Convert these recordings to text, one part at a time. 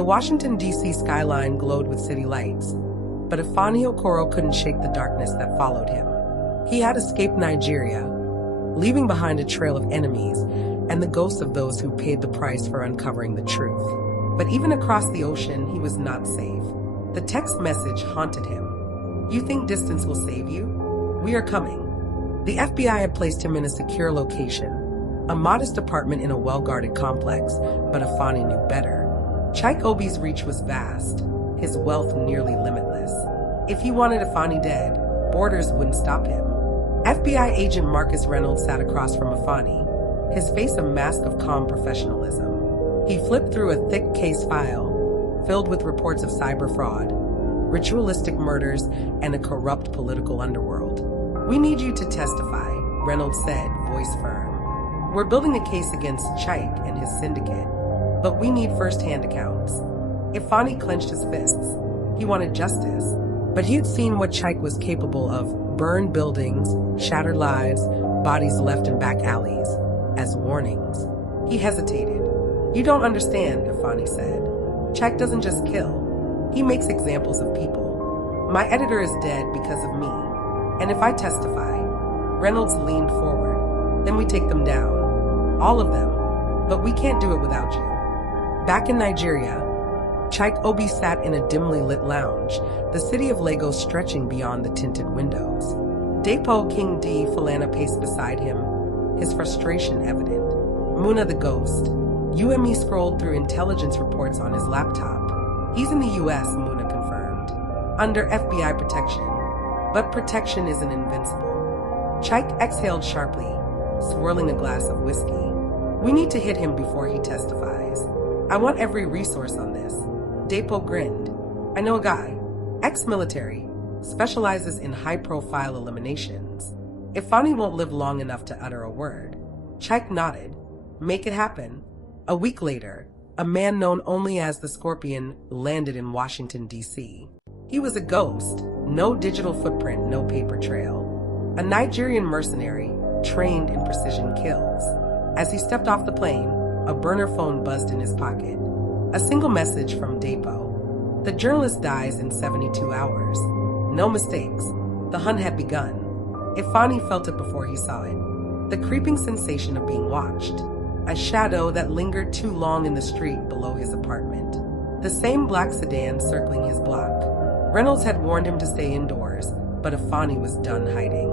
The Washington, D.C. skyline glowed with city lights, but Ifeanyi Okoro couldn't shake the darkness that followed him. He had escaped Nigeria, leaving behind a trail of enemies and the ghosts of those who paid the price for uncovering the truth. But even across the ocean, he was not safe. The text message haunted him. "You think distance will save you? We are coming." The FBI had placed him in a secure location, a modest apartment in a well-guarded complex, but Ifeanyi knew better. Chike Obi's reach was vast, his wealth nearly limitless. If he wanted Ifeanyi dead, borders wouldn't stop him. FBI agent Marcus Reynolds sat across from Ifeanyi, his face a mask of calm professionalism. He flipped through a thick case file, filled with reports of cyber fraud, ritualistic murders, and a corrupt political underworld. "We need you to testify," Reynolds said, voice firm. "We're building a case against Chike and his syndicate, but we need first-hand accounts." Ifeanyi clenched his fists. He wanted justice, but he'd seen what Chike was capable of: burned buildings, shattered lives, bodies left in back alleys, as warnings. He hesitated. "You don't understand," Ifeanyi said. "Chike doesn't just kill. He makes examples of people. My editor is dead because of me. And if I testify," Reynolds leaned forward, "then we take them down. All of them. But we can't do it without you." Back in Nigeria, Chike Obi sat in a dimly lit lounge, the city of Lagos stretching beyond the tinted windows. Depo King D. Falana paced beside him, his frustration evident. Muna the ghost. UME scrolled through intelligence reports on his laptop. "He's in the US, Muna confirmed. Under FBI protection. But protection isn't invincible." Chike exhaled sharply, swirling a glass of whiskey. "We need to hit him before he testifies. I want every resource on this." Depo grinned. "I know a guy. Ex-military. Specializes in high-profile eliminations. Ifeanyi won't live long enough to utter a word." Chike nodded. "Make it happen." A week later, a man known only as the Scorpion landed in Washington, D.C. He was a ghost. No digital footprint, no paper trail. A Nigerian mercenary, trained in precision kills. As he stepped off the plane, a burner phone buzzed in his pocket. A single message from Depo. "The journalist dies in 72 hours. No mistakes. The hunt had begun." Ifeanyi felt it before he saw it. The creeping sensation of being watched. A shadow that lingered too long in the street below his apartment. The same black sedan circling his block. Reynolds had warned him to stay indoors, but Ifeanyi was done hiding.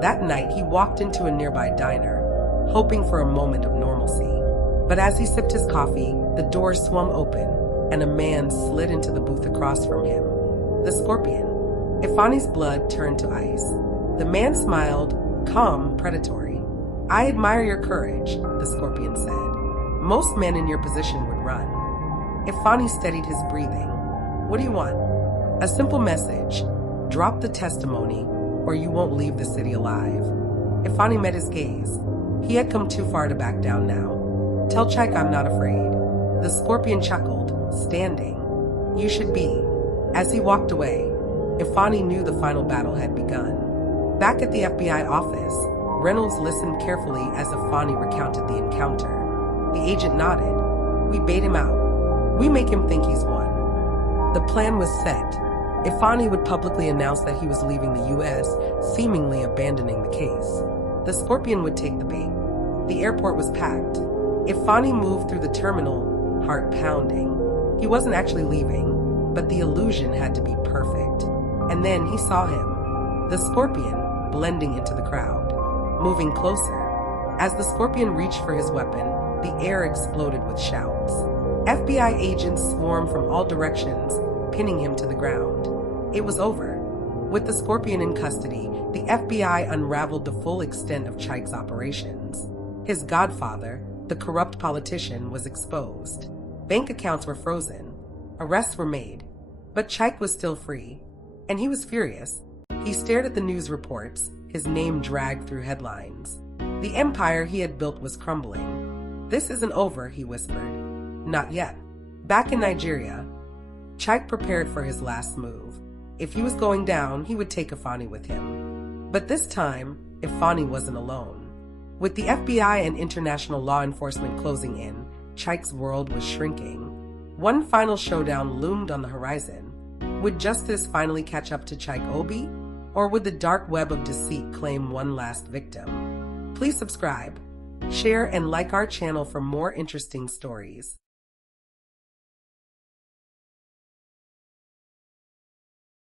That night, he walked into a nearby diner, hoping for a moment of normalcy. But as he sipped his coffee, the door swung open, and a man slid into the booth across from him. The Scorpion. Ifeanyi's blood turned to ice. The man smiled, calm, predatory. "I admire your courage," the Scorpion said. "Most men in your position would run." Ifeanyi steadied his breathing. "What do you want?" "A simple message. Drop the testimony, or you won't leave the city alive." Ifeanyi met his gaze. He had come too far to back down now. "Tell Chike I'm not afraid." The Scorpion chuckled, standing. "You should be." As he walked away, Ifeanyi knew the final battle had begun. Back at the FBI office, Reynolds listened carefully as Ifeanyi recounted the encounter. The agent nodded. "We bait him out. We make him think he's won." The plan was set. Ifeanyi would publicly announce that he was leaving the U.S., seemingly abandoning the case. The Scorpion would take the bait. The airport was packed. Ifeanyi moved through the terminal, heart pounding. He wasn't actually leaving, but the illusion had to be perfect. And then he saw him, the Scorpion, blending into the crowd, moving closer. As the Scorpion reached for his weapon, the air exploded with shouts. FBI agents swarmed from all directions, pinning him to the ground. It was over. With the Scorpion in custody, the FBI unraveled the full extent of Chike's operations. His godfather, the corrupt politician, was exposed. Bank accounts were frozen. Arrests were made. But Chike was still free. And he was furious. He stared at the news reports, his name dragged through headlines. The empire he had built was crumbling. "This isn't over," he whispered. "Not yet." Back in Nigeria, Chike prepared for his last move. If he was going down, he would take Ifeanyi with him. But this time, Ifeanyi wasn't alone. With the FBI and international law enforcement closing in, Chike's world was shrinking. One final showdown loomed on the horizon. Would justice finally catch up to Chike Obi? Or would the dark web of deceit claim one last victim? Please subscribe, share, and like our channel for more interesting stories.